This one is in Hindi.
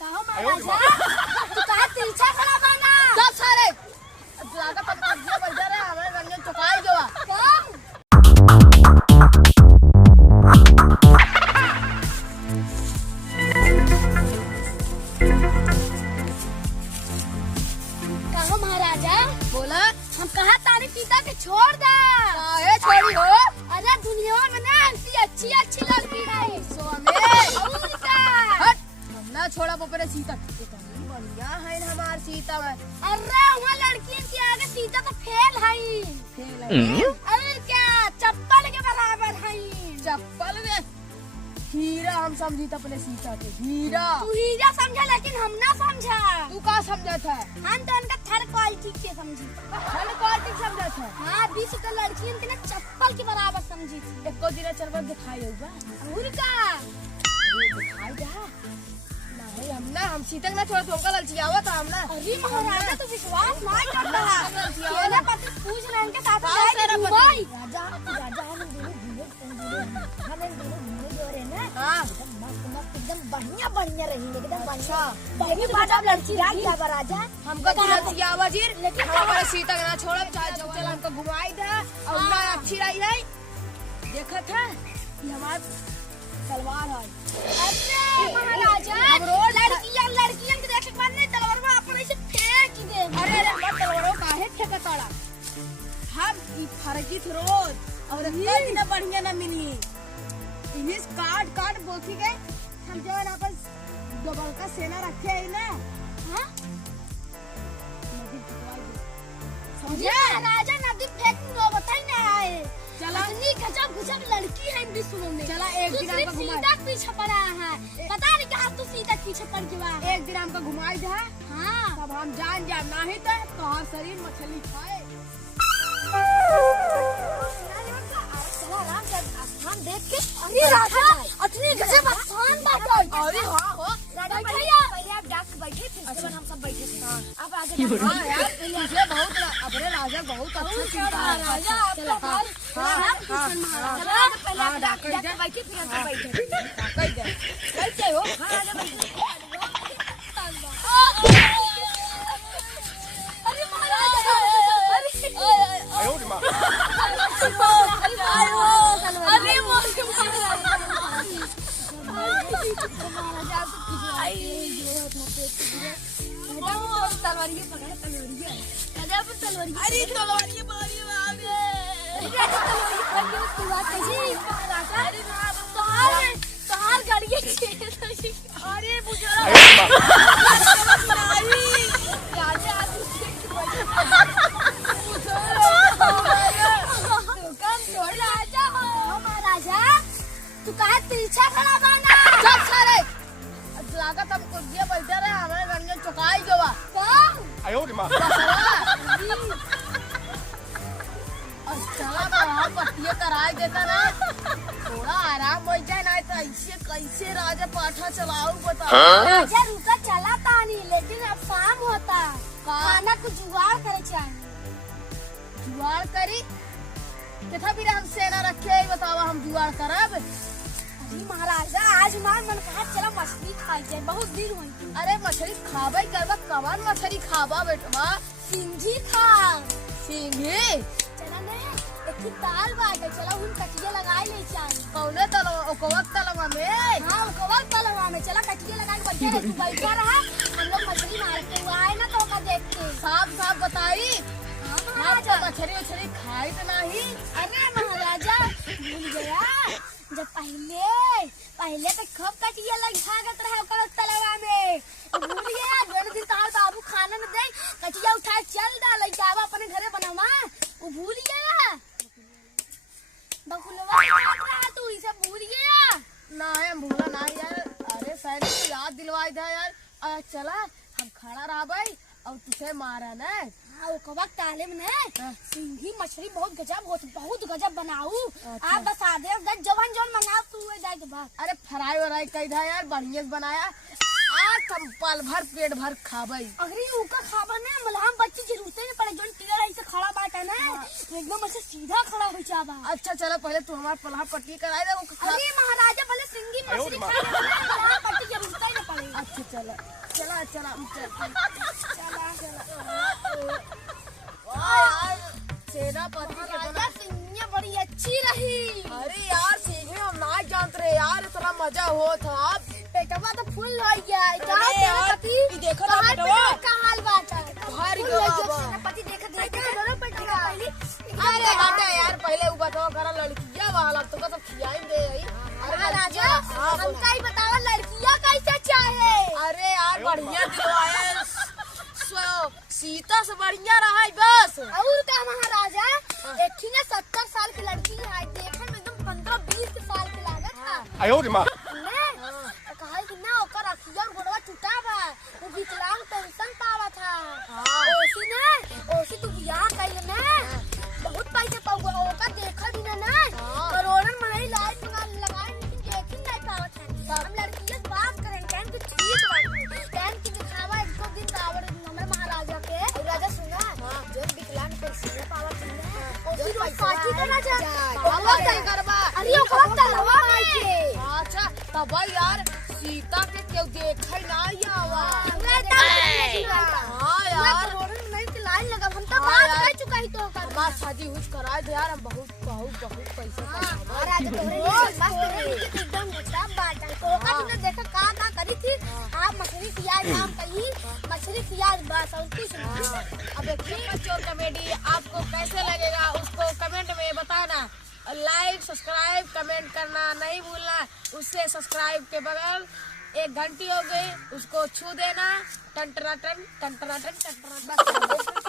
कहो महाराजा तू काहे तिरछा खड़ा बना सब सारे ज्यादा कम दिया बजा रहे हमारे रंजन चुकाई जो कम कहो महाराजा बोला हम कहा तारी सीता के छोड़ दा काहे छोड़ी हो अरे दुनिया में ना ऐसी अच्छी अच्छी लड़की है सोमे और का हट हम ना छोड़ा पोपरे सीता कितनी बढ़िया है हमार सीता में अरे वहाँ लड़कियों के आगे सीता तो फेल है खेल अरे क्या चप्पल के बराबर है चप्पल में हीरा हम समझी तो अपने सीता के हीरा तू हीरा समझा लेकिन हम ना समझा तू का समझा था हम तो उनका थर्ड क्वालिटी के समझी हल क्वालिटी समझा था हाँ 20 का लड़कियों के ना चप्पल के बराबर समझी थी एको दिन चलवा दिखाई होगा और का दिखाई जा नहीं हम ना हम सीता ना छोड़ तुमका ललची आवा था हम ना अरे महाराजा तू विश्वास नहीं करता है केले पति पूछ रहे हैं के साथ हाँ, जाए तेरा पति। दुबई राजा राजा हम दोनों घूमे जो रहे ना हाँ एकदम मस्त मस्त एकदम बढ़िया बढ़िया रही एकदम बढ़िया देखी बात लड़की क्या क्या राजा हमको ललची आवा जी लेकिन हमारे सीता ना छोड़ चाहे जो चल हमको घुमाई था और ना अच्छी रही है देखा था ये हमार तलवार है अरे महाराजा लड़कियां लड़कियां के देखे के बाद नहीं तलवार में अपन ऐसे फेंक दे अरे अरे मत तलवारों काहे ठेका ताड़ा हम ई फरकी रोज और इतना बढ़िया ना मिली इनिस काट काट बोथी के हम जो ना पर डबल का सेना रखे है ना हां नदी टुकवाई दे समझे महाराजा नदी फेंक नो बताई ना है चला इतनी गजब गजब लड़की है विश्व में चला एक दिन सिर्फ हमको घुमाई सीता के पीछे पड़ा है पता नहीं कहाँ तू सीता के पीछे पड़ गया एक दिन हमको घुमाई दे हाँ तब हम जान जा नहीं तो तोहर शरीर मछली खाए चला आराम से आसमान देख के अरे राजा इतनी गजब आसान बात है अरे हाँ हो राजा बैठिया। पहले आप डाक बैठे फिर उसके बाद हम सब बैठे थे अब आगे हाँ यार तुझे बहुत अपने राजा बहुत अच्छा चिंता है राजा आपका हाँ, भाई हाँ, चला पहले आप डाक बैठे फिर हम सब बैठे कह दे कैसे हो हाँ राजा बैठे अरे महाराजा अरे तलवारिये पकड़ तलवारिये अरे तलवारी मारी अरे मुझे तू काहे तिरछा खड़ा बना सब सारे लागत हम कुर्सिया बैठे रहे हमारे रंजन चुकाई जो कम और चला तो पट्टिया कराई देता ना थोड़ा आराम हो जाए ना तो ऐसे कैसे राजा पाठा चलाऊ बता राजा रुका चला तानी लेकिन अब शाम होता खाना को जुगाड़ करे चाहिए जुआड़ करी कितना भी हम सेना रखे बतावा हम जुआड़ करब अरे महाराजा आज हमारा मन कहा चला मछली खाई जाए बहुत दिन हुई अरे मछली खाबे करबा कवन मछली खाबा बेटवा सिंघी था सिंघी चला ने एक ही ताल बाटे चला उन कटिया लगाई ले चाहिए कौने तलवा ओकवत तलवा में हाँ कवल तलवा में चला कटिया लगा के बैठे रहे, तू बैठा रहा हम लोग मछली मारते हुए आए ना तो का देखते साफ साफ बताई हाँ आप महाराजा तो मछली उछली खाई तो नहीं अरे महाराजा भूल गया जब पहले पहले तो खूब कटिया लग भागत रहे ओकर तलवा में भूल गया दोनों दिन तार बाबू खाना न दे कटिया उठा चल डाल जावा अपने घरे बनावा वो भूल गया बकुलवा रहा तू इसे भूल गया ना हम भूला ना यार अरे सैनिक को याद दिलवाई था यार चला हम खड़ा रहा भाई और तुझे मारा ना हाँ वो कबक ताले में ने सिंघी मछली बहुत गजब बनाऊ आप बता दे जवान जवान मंगाओ तू जाए के बाद अरे फ्राई वराई कही था यार बढ़िया से बनाया आज हम पल भर पेट भर खाबई अगर ये ऊका खाबा ना मलहम बच्ची जरूरत नहीं पड़े जोन टेढ़ ऐसे खड़ा बाटा ना एकदम ऐसे सीधा खड़ा हो जाबा अच्छा चलो पहले तू हमारा पलहा पट्टी कराई दे अरे महाराजा पहले सिंघी मछली खा ले मलहम पट्टी जरूरत ही नहीं पड़े अच्छा चला चला चला सेनापति महाराजा सिंह बड़ी अच्छी रही। अरे यार सीखे हम ना जानते रहे यार, इतना मजा हो था। पेटवा तो फुल हो गया। अरे यार, ये देखो ना पेटवा का हाल बात है। भारी गवा सेनापति देखा दोनों पेटवा पहले। अरे बेटा यार पहले वो बताओ करा लड़कियां वाला तो सब खिलाएंगे। अरे महाराजा हमका ही बताओ लड़कियां कैसे चाहे। अरे यार बढ़िया दिलवाया, सीता से बढ़िया रहा है बस। और का महाराजा एक ही ना 70 साल की लड़की है, देखे में एकदम 15-20 साल की लागत है। आयो रे माँ। कहा कि ना ओकर अखिया और गोड़वा टूटा बा, वो विकलांग पेंशन पावा था। ओसी तू बियाह कइले ना, बहुत पैसे पाऊगा। ओकर देखल भी ना करोड़न में इलाज लगाए लेकिन देखी नहीं पावत है। हम लड़कियां बात करें टाइम की ठीक बात टाइम की दिखावा एक दो दिन आवड़ हमरे महाराजा के। राजा सुना जब विकलांग पेंशन पावत है ओसी रोज पार्टी करना चाहे बाबा क्या करबा। अरे ओकर तलवा के अच्छा तब यार सीता के क्यों देखे ना आवा। हाँ यार लाइन लगा हम तो बात कर चुका ही तो हमार शादी हुई करा दे यार, हम बहुत बहुत बहुत पैसा महाराज एकदम मोटा बाटल तो का तूने देखा का करी थी। आप मछली प्याज हम कहीं मछली प्याज बस और कुछ नहीं। अब देखिए चोर कॉमेडी आपको कैसे लगेगा उसको कमेंट में बताना। लाइक सब्सक्राइब कमेंट करना नहीं भूलना। उससे सब्सक्राइब के बगल एक घंटी हो गई उसको छू देना। टन टन टन टन टन टन टन